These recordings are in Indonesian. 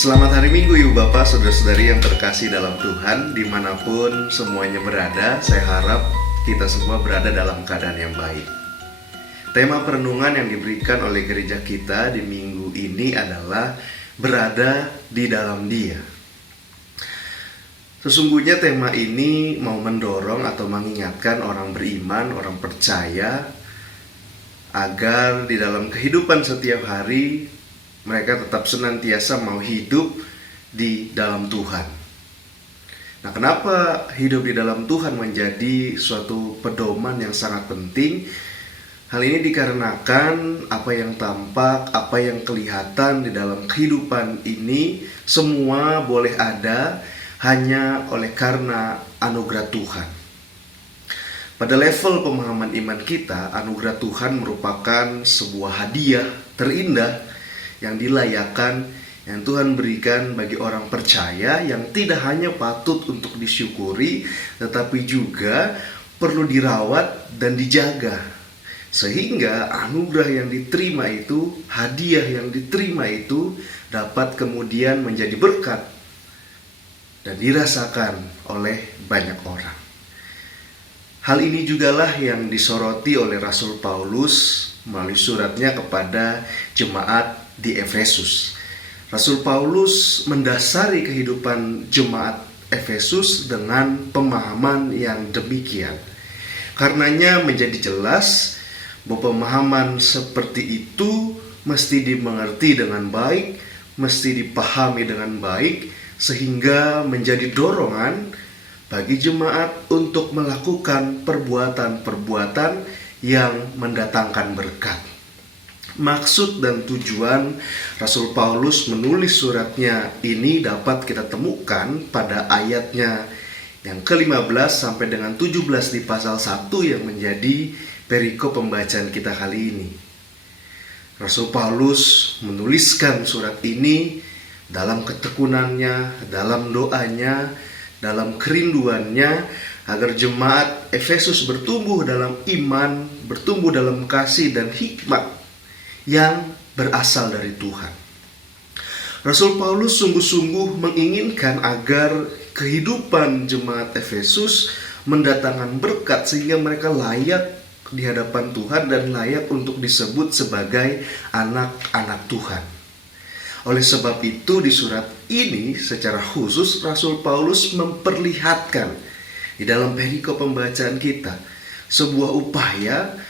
Selamat hari Minggu Ibu Bapak, Saudara-saudari yang terkasih dalam Tuhan. Dimanapun semuanya berada, saya harap kita semua berada dalam keadaan yang baik. Tema perenungan yang diberikan oleh gereja kita di minggu ini adalah berada di dalam Dia. Sesungguhnya tema ini mau mendorong atau mengingatkan orang beriman, orang percaya, agar di dalam kehidupan setiap hari mereka tetap senantiasa mau hidup di dalam Tuhan. Nah, kenapa hidup di dalam Tuhan menjadi suatu pedoman yang sangat penting? Hal ini dikarenakan apa yang tampak, apa yang kelihatan di dalam kehidupan ini semua boleh ada hanya oleh karena anugerah Tuhan. Pada level pemahaman iman kita, anugerah Tuhan merupakan sebuah hadiah terindah yang dilayakkan, yang Tuhan berikan bagi orang percaya, yang tidak hanya patut untuk disyukuri, tetapi juga perlu dirawat dan dijaga. Sehingga anugerah yang diterima itu, hadiah yang diterima itu dapat kemudian menjadi berkat dan dirasakan oleh banyak orang. Hal ini jugalah yang disoroti oleh Rasul Paulus melalui suratnya kepada jemaat di Efesus. Rasul Paulus mendasari kehidupan jemaat Efesus dengan pemahaman yang demikian. Karenanya menjadi jelas bahwa pemahaman seperti itu mesti dimengerti dengan baik, mesti dipahami dengan baik, sehingga menjadi dorongan bagi jemaat untuk melakukan perbuatan-perbuatan yang mendatangkan berkat. Maksud dan tujuan Rasul Paulus menulis suratnya ini dapat kita temukan pada ayatnya yang ke-15 sampai dengan 17 di pasal 1 yang menjadi perikop pembacaan kita kali ini. Rasul Paulus menuliskan surat ini dalam ketekunannya, dalam doanya, dalam kerinduannya agar jemaat Efesus bertumbuh dalam iman, bertumbuh dalam kasih dan hikmat yang berasal dari Tuhan. Rasul Paulus sungguh-sungguh menginginkan agar kehidupan jemaat Efesus mendatangkan berkat sehingga mereka layak di hadapan Tuhan dan layak untuk disebut sebagai anak-anak Tuhan. Oleh sebab itu di surat ini secara khusus Rasul Paulus memperlihatkan di dalam perikop pembacaan kita sebuah upaya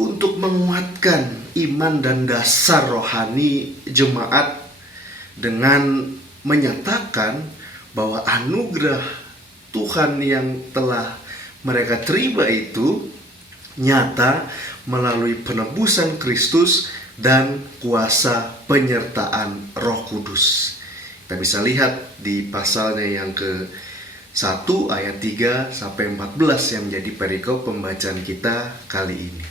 untuk menguatkan iman dan dasar rohani jemaat dengan menyatakan bahwa anugerah Tuhan yang telah mereka terima itu nyata melalui penebusan Kristus dan kuasa penyertaan Roh Kudus. Kita bisa lihat di pasalnya yang ke-1 ayat 3 sampai 14 yang menjadi perikop pembacaan kita kali ini.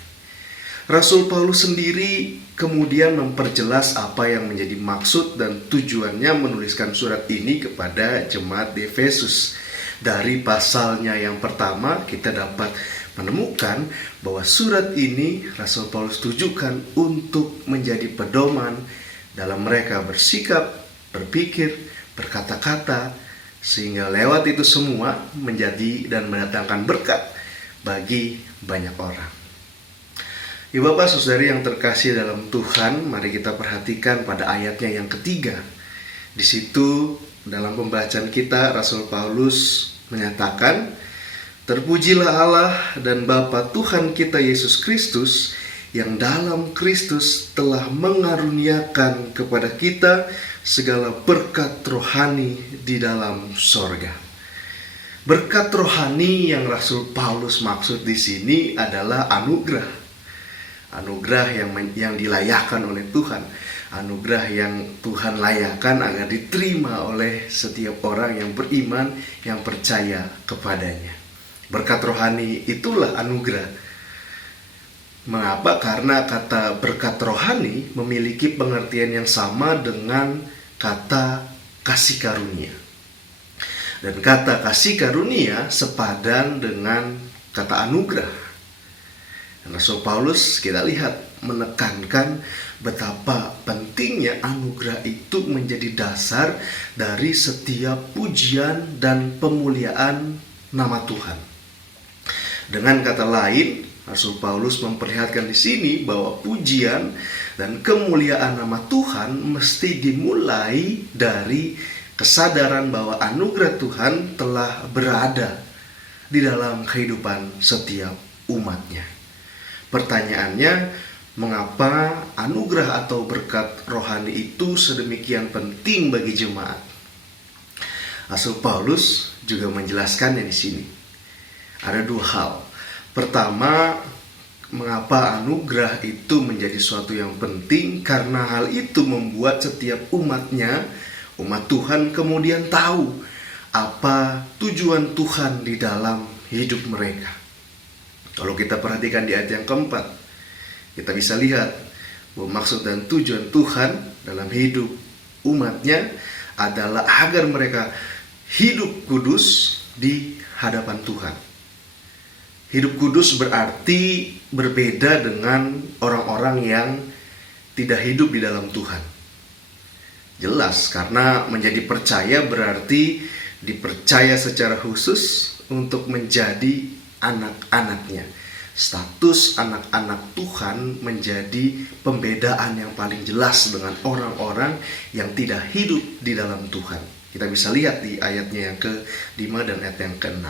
Rasul Paulus sendiri kemudian memperjelas apa yang menjadi maksud dan tujuannya menuliskan surat ini kepada jemaat di Efesus. Dari pasalnya yang pertama kita dapat menemukan bahwa surat ini Rasul Paulus tujukan untuk menjadi pedoman dalam mereka bersikap, berpikir, berkata-kata, sehingga lewat itu semua menjadi dan mendatangkan berkat bagi banyak orang. Ibu Bapak Saudari yang terkasih dalam Tuhan, mari kita perhatikan pada ayatnya yang ketiga. Di situ dalam pembacaan kita Rasul Paulus menyatakan, "Terpujilah Allah dan Bapa Tuhan kita Yesus Kristus, yang dalam Kristus telah mengaruniakan kepada kita segala berkat rohani di dalam sorga." Berkat rohani yang Rasul Paulus maksud di sini adalah anugerah. Anugerah yang dilayakkan oleh Tuhan, anugerah yang Tuhan layakkan agar diterima oleh setiap orang yang beriman, yang percaya kepadanya. Berkat rohani itulah anugerah. Mengapa? Karena kata berkat rohani memiliki pengertian yang sama dengan kata kasih karunia. Dan kata kasih karunia sepadan dengan kata anugerah. Rasul Paulus kita lihat menekankan betapa pentingnya anugerah itu menjadi dasar dari setiap pujian dan pemuliaan nama Tuhan. Dengan kata lain, Rasul Paulus memperlihatkan di sini bahwa pujian dan kemuliaan nama Tuhan mesti dimulai dari kesadaran bahwa anugerah Tuhan telah berada di dalam kehidupan setiap umatnya. Pertanyaannya, mengapa anugerah atau berkat rohani itu sedemikian penting bagi jemaat? Rasul Paulus juga menjelaskannya di sini. Ada dua hal. Pertama, mengapa anugerah itu menjadi suatu yang penting? Karena hal itu membuat setiap umatnya, umat Tuhan kemudian tahu apa tujuan Tuhan di dalam hidup mereka. Kalau kita perhatikan di ayat yang keempat, kita bisa lihat bahwa maksud dan tujuan Tuhan dalam hidup umatnya adalah agar mereka hidup kudus di hadapan Tuhan. Hidup kudus berarti berbeda dengan orang-orang yang tidak hidup di dalam Tuhan. Jelas, karena menjadi percaya berarti dipercaya secara khusus untuk menjadi anak-anaknya. Status anak-anak Tuhan menjadi pembedaan yang paling jelas dengan orang-orang yang tidak hidup di dalam Tuhan. Kita bisa lihat di ayatnya yang ke-5 dan ayat yang ke-6.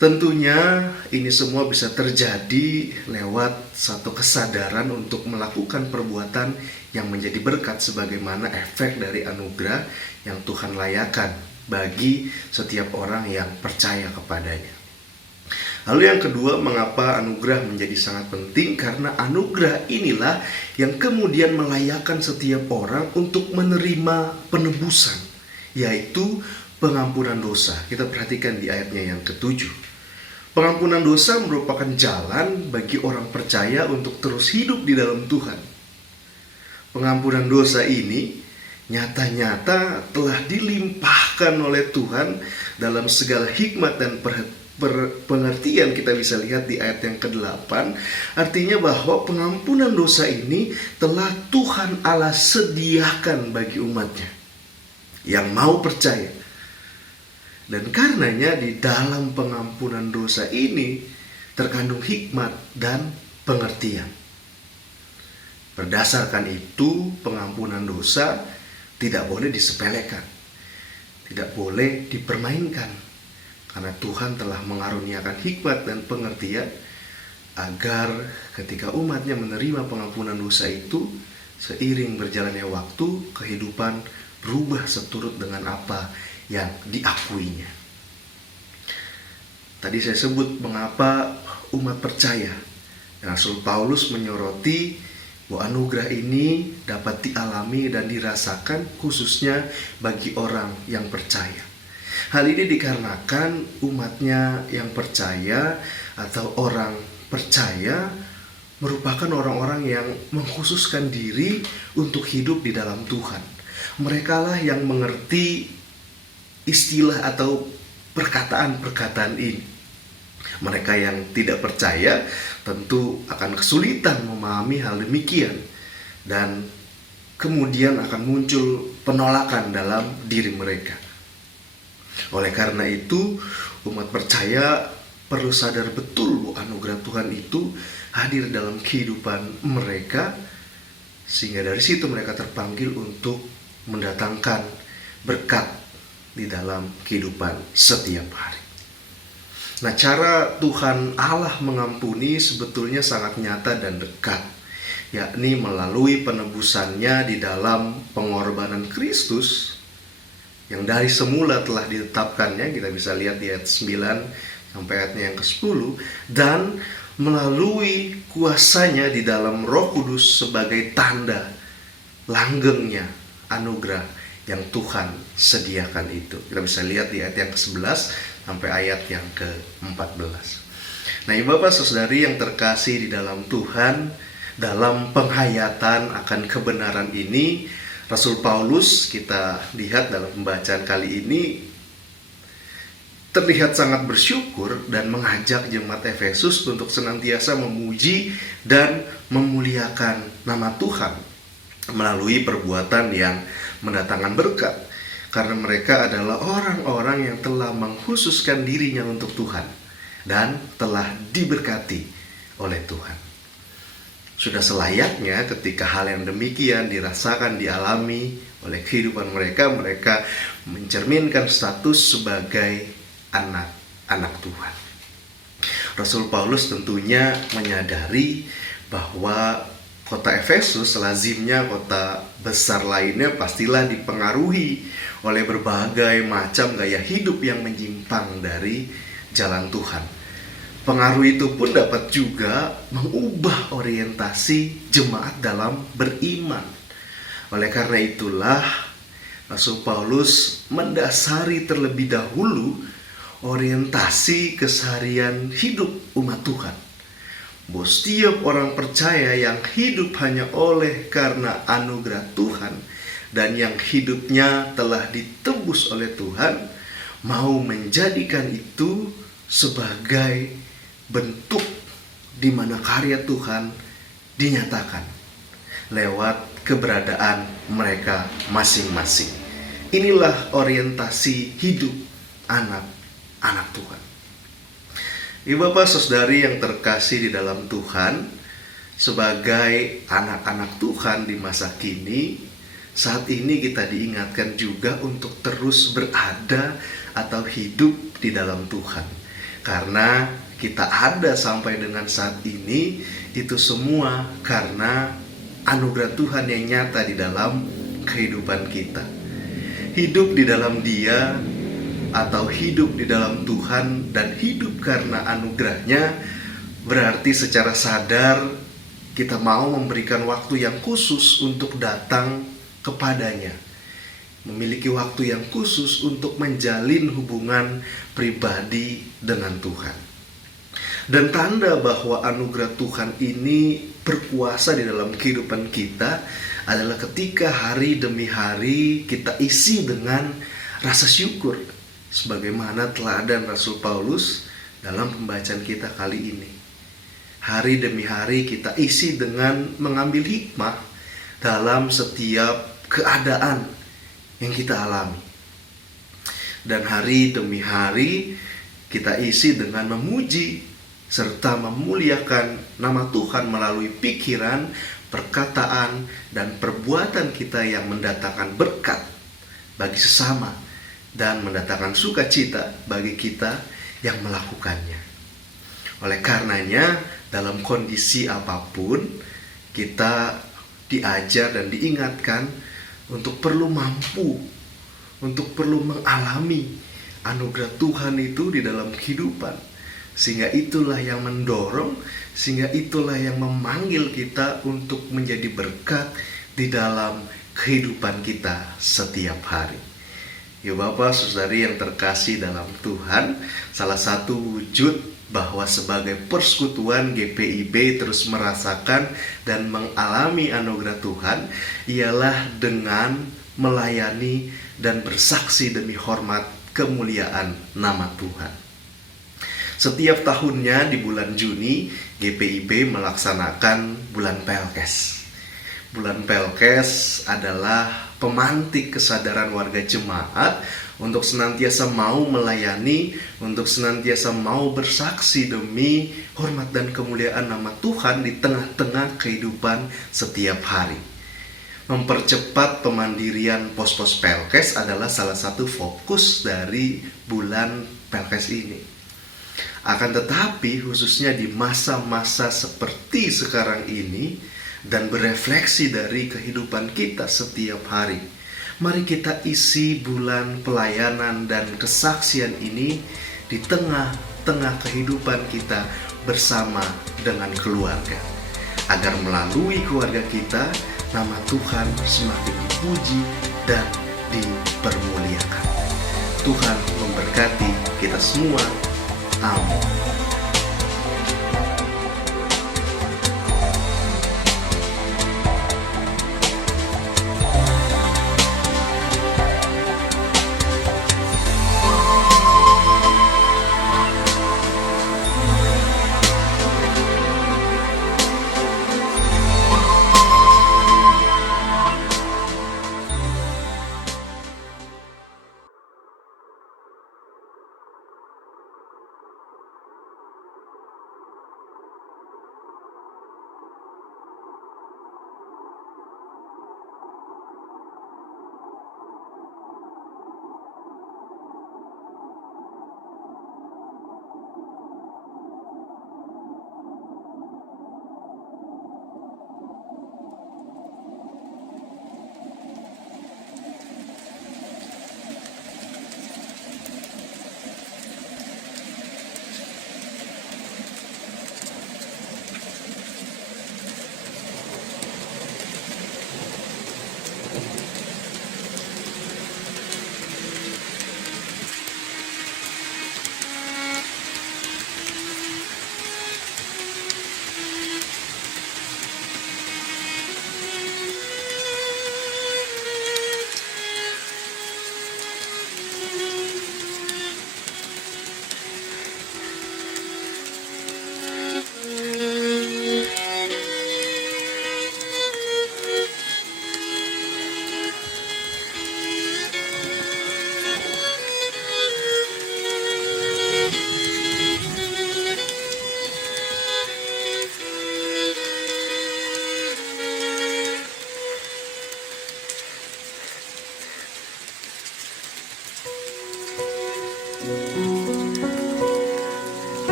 Tentunya ini semua bisa terjadi lewat satu kesadaran untuk melakukan perbuatan yang menjadi berkat sebagaimana efek dari anugerah yang Tuhan layakan bagi setiap orang yang percaya kepadanya. Lalu yang kedua, mengapa anugerah menjadi sangat penting? Karena anugerah inilah yang kemudian melayakkan setiap orang untuk menerima penebusan, yaitu pengampunan dosa. Kita perhatikan di ayatnya yang ke-7. Pengampunan dosa merupakan jalan bagi orang percaya untuk terus hidup di dalam Tuhan. Pengampunan dosa ini nyata-nyata telah dilimpahkan oleh Tuhan dalam segala hikmat dan pengertian. Kita bisa lihat di ayat yang ke-8. Artinya bahwa pengampunan dosa ini telah Tuhan Allah sediakan bagi umatnya yang mau percaya. Dan karenanya di dalam pengampunan dosa ini terkandung hikmat dan pengertian. Berdasarkan itu, pengampunan dosa tidak boleh disepelekan, tidak boleh dipermainkan, karena Tuhan telah mengaruniakan hikmat dan pengertian agar ketika umatnya menerima pengampunan dosa itu, seiring berjalannya waktu, kehidupan berubah seturut dengan apa yang diakuinya. Tadi saya sebut mengapa umat percaya. Rasul Paulus menyoroti bahwa anugerah ini dapat dialami dan dirasakan khususnya bagi orang yang percaya. Hal ini dikarenakan umatnya yang percaya atau orang percaya merupakan orang-orang yang mengkhususkan diri untuk hidup di dalam Tuhan. Merekalah yang mengerti istilah atau perkataan-perkataan ini. Mereka yang tidak percaya tentu akan kesulitan memahami hal demikian, dan kemudian akan muncul penolakan dalam diri mereka. Oleh karena itu, umat percaya perlu sadar betul bahwa anugerah Tuhan itu hadir dalam kehidupan mereka, sehingga dari situ mereka terpanggil untuk mendatangkan berkat di dalam kehidupan setiap hari. Nah, cara Tuhan Allah mengampuni sebetulnya sangat nyata dan dekat, yakni melalui penebusannya di dalam pengorbanan Kristus yang dari semula telah ditetapkannya. Kita bisa lihat di ayat 9 sampai ayatnya yang ke-10, dan melalui kuasanya di dalam Roh Kudus sebagai tanda langgengnya anugerah yang Tuhan sediakan itu. Kita bisa lihat di ayat yang ke-11 sampai ayat yang ke-14. Nah, Ibu Bapak Saudari yang terkasih di dalam Tuhan, dalam penghayatan akan kebenaran ini, Rasul Paulus kita lihat dalam pembacaan kali ini terlihat sangat bersyukur dan mengajak jemaat Efesus untuk senantiasa memuji dan memuliakan nama Tuhan melalui perbuatan yang mendatangkan berkat, karena mereka adalah orang-orang yang telah mengkhususkan dirinya untuk Tuhan dan telah diberkati oleh Tuhan. Sudah selayaknya ketika hal yang demikian dirasakan, dialami oleh kehidupan mereka, mereka mencerminkan status sebagai anak-anak Tuhan. Rasul Paulus tentunya menyadari bahwa kota Efesus, lazimnya kota besar lainnya, pastilah dipengaruhi oleh berbagai macam gaya hidup yang menyimpang dari jalan Tuhan. Pengaruh itu pun dapat juga mengubah orientasi jemaat dalam beriman. Oleh karena itulah Rasul Paulus mendasari terlebih dahulu orientasi keseharian hidup umat Tuhan, bahwa setiap orang percaya yang hidup hanya oleh karena anugerah Tuhan dan yang hidupnya telah ditebus oleh Tuhan, mau menjadikan itu sebagai bentuk di mana karya Tuhan dinyatakan lewat keberadaan mereka masing-masing. Inilah orientasi hidup anak Tuhan. Ibu bapak saudari yang terkasih di dalam Tuhan, sebagai anak-anak Tuhan di masa kini, saat ini kita diingatkan juga untuk terus berada atau hidup di dalam Tuhan. Karena kita ada sampai dengan saat ini, itu semua karena anugerah Tuhan yang nyata di dalam kehidupan kita. Hidup di dalam Dia atau hidup di dalam Tuhan dan hidup karena anugerahnya berarti secara sadar kita mau memberikan waktu yang khusus untuk datang kepadanya, memiliki waktu yang khusus untuk menjalin hubungan pribadi dengan Tuhan. Dan tanda bahwa anugerah Tuhan ini berkuasa di dalam kehidupan kita adalah ketika hari demi hari kita isi dengan rasa syukur, sebagaimana teladan Rasul Paulus dalam pembacaan kita kali ini. Hari demi hari kita isi dengan mengambil hikmah dalam setiap keadaan yang kita alami. Dan hari demi hari kita isi dengan memuji serta memuliakan nama Tuhan melalui pikiran, perkataan, dan perbuatan kita yang mendatangkan berkat bagi sesama dan mendatangkan sukacita bagi kita yang melakukannya. Oleh karenanya, dalam kondisi apapun, kita diajar dan diingatkan untuk perlu mampu, untuk perlu mengalami anugerah Tuhan itu di dalam kehidupan. Sehingga itulah yang mendorong, sehingga itulah yang memanggil kita untuk menjadi berkat di dalam kehidupan kita setiap hari. Ya Bapak, Saudari yang terkasih dalam Tuhan, salah satu wujud bahwa sebagai persekutuan GPIB terus merasakan dan mengalami anugerah Tuhan ialah dengan melayani dan bersaksi demi hormat kemuliaan nama Tuhan. Setiap tahunnya di bulan Juni, GPIB melaksanakan bulan Pelkes. Bulan Pelkes adalah pemantik kesadaran warga jemaat untuk senantiasa mau melayani, untuk senantiasa mau bersaksi demi hormat dan kemuliaan nama Tuhan di tengah-tengah kehidupan setiap hari. Mempercepat pemandirian pos-pos Pelkes adalah salah satu fokus dari bulan Pelkes ini. Akan tetapi khususnya di masa-masa seperti sekarang ini dan berefleksi dari kehidupan kita setiap hari, mari kita isi bulan pelayanan dan kesaksian ini di tengah-tengah kehidupan kita bersama dengan keluarga, agar melalui keluarga kita nama Tuhan semakin dipuji dan dipermuliakan. Tuhan memberkati kita semua. Amin.